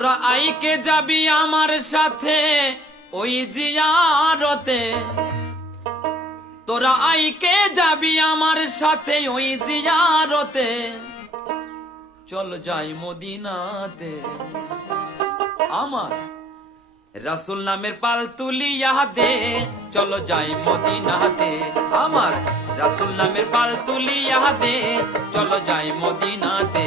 তোরা আইকে যাবি আমার সাথে ওই জিয়ারতে, তোরা আইকে যাবি আমার সাথে ওই জিয়ারতে, চল যাই মদিনাতে। আমার রাসূল নামের পাল তুলিয়া দে, চলো যাই মদিনাতে। আমার রাসূল নামের পাল তুলিয়া দে, চলো যাই মদিনাতে।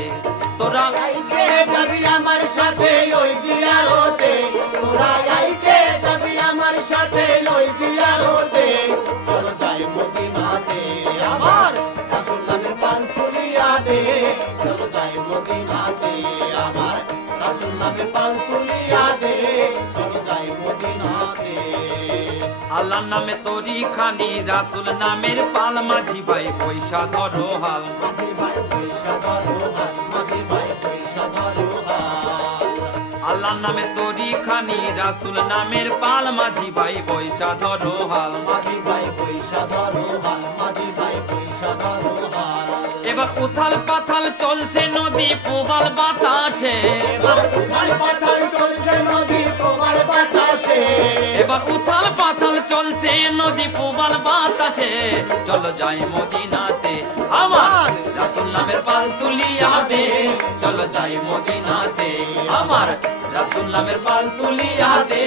তোরা আইকে যাবি আমার সাথে ওই জিয়ারতে, তোরা আইকে যাবি আমার সাথে ওই জিয়ারতে, চলো যাই মদিনাতে। আমার রাসূল নামের পাল তুলিয়া দে, চলো যাই মদিনাতে। আমার রাসূল নামের পাল তুলিয়া দে, চলো যাই মদিনাতে। আল্লাহ নামে তরি খানি, রাসূল নামের পাল, মাঝি ভাই পয়সা ধরো হাল, মাঝি ভাই পয়সা ধরো হাল, মাঝি ভাই পয়সা ধরো হাল। আল্লাহ নামে তরি খানি, রাসূল নামের পাল, মাঝি ভাই পয়সা ধরো হাল, মাঝি ভাই পয়সা ধরো হাল, মাঝি ভাই পয়সা ধরো হাল। এবার উথাল পাথাল চলছে নদী প্রবল বাতাসে, এবার উথাল পাথাল চলছে নদী প্রবল বাতাসে, এবার উথাল পাথাল চলছে নদী প্রবল বাতাসে, চলো যাই মদিনাতে। আমার রাসূল নামের পাল তুলিয়া দে, চলো যাই মদিনাতে। আমার রাসূল নামের পাল তুলিয়া দে,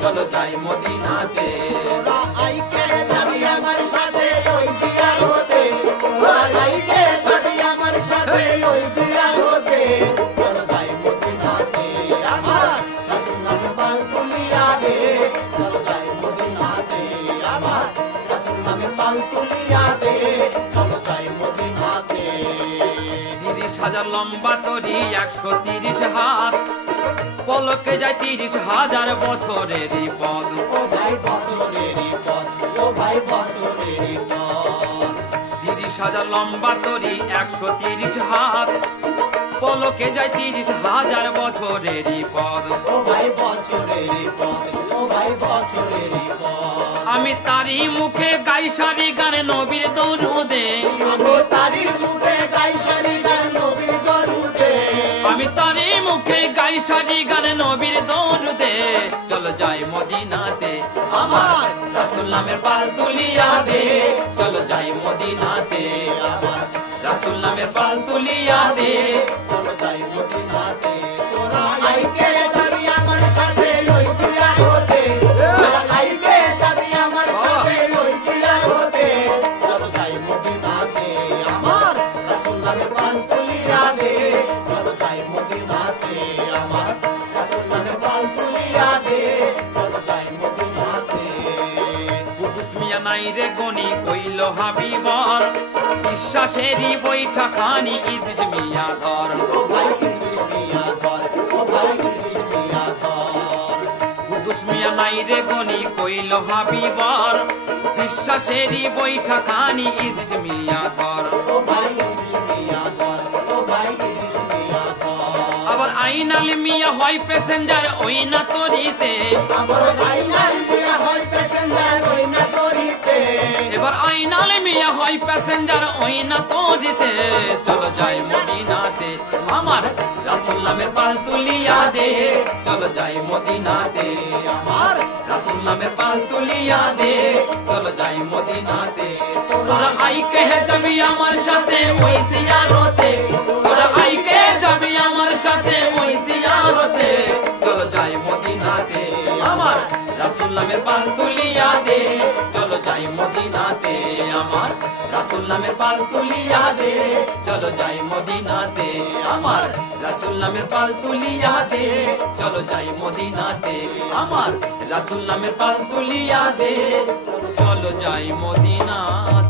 চলো যাই মদিনাতে। তোরা আইকে যাবি আমার সাথে ওই জিয়ারতে, তোরা আইকে যাবি আমার সাথে ওই জিয়ারতে, চলো যাই মদিনাতে। আমার রাসূল নামের পাল তুলিয়া দে, চলো যাই মদিনাতে। আমার রাসূল নামের পাল তুলিয়া দে, চলো যাই মদিনাতে। 30,000 লম্বা তরি, 130 হাত, পলকে যায় 30,000 বছরেরই পদ। ও ভাই বছরেরই পথ, ও ভাই বছরেরই পথ। 30,000 লম্বা তরি, 130 হাত, পলকে যায় 30,000 বছরেরই পদ। ও ভাই বছরেরই পথ, ও ভাই বছরেরই পথ। আমি তারি মুখে গাই সারি গানে নবীর দরুদে, আমি তারি সুরে গাই সারি গান নবীর দরুদে, আমি তারি মুখে গাই সারি গানে নবীর দরুদে, চলো যাই মদিনাতে। আমার রাসূল নামের পাল তুলিয়া দে, চলো যাই মদিনাতে। আমার রাসূল নামের পাল তুলিয়া দে, চলো যাই মদিনাতে। তোরা আইকে যাবি আমার সাথে ওই জিয়ারতে, তোরা আইকে যাবি আমার সাথে ওই জিয়ারতে, চলো যাই মদিনাতে। আমার রাসূল নামের পাল তুলিয়া দে, চলো যাই মদিনাতে। আমার রাসূল নামের পাল তুলিয়া দে, চলো যাই মদিনাতে। কুদুস মিয়া নাই রে গনি কইল হাবিবর, বিশ্বাসেরই বৈঠা খানি ইদ্রিস মিয়া ধর। ও ভাই ইদ্রিস মিয়া ধর, ও ভাই ইদ্রিস মিয়া ধর। কুদুস মিয়া নাই রে গনি কইল হাবিবর, বিশ্বাসেরই বৈঠা খানি ইদ্রিস মিয়া ধর। ও ভাই ইদ্রিস মিয়া ধর, ও ভাই ইদ্রিস মিয়া ধর। আবার আইনাল মিয়া হয় প্যাসেঞ্জার ওই না তরিতে, আমার আইনাল মিয়া হয় প্যাসেঞ্জার ওই না তরিতে, এবার আইনাল মিয়া হয় প্যাসেঞ্জার ওই না তরিতে, চলো যাই মদিনাতে। আমার রাসূল নামের পাল তুলিয়া দে, চলো যাই মদিনাতে। আমার রাসূল নামের পাল তুলিয়া দে, চলো যাই মদিনাতে। তোরা আইকে যাবি আমার সাথে ওই জিয়ারতে, তোরা আইকে যাবি আমার সাথে ওই জিয়ারতে, চলো যাই মদিনাতে। আমার রাসূল নামের পাল তুলিয়া দে, চলো যাই মদিনাতে। আমার রাসূল নামের পাল তুলিয়া দে, চলো যাই মদিনাতে। আমার রাসূল নামের পাল তুলিয়া দে, চলো যাই মদিনাতে। আমার রাসূল নামের পাল তুলিয়া দে, চলো যাই মদিনাতে।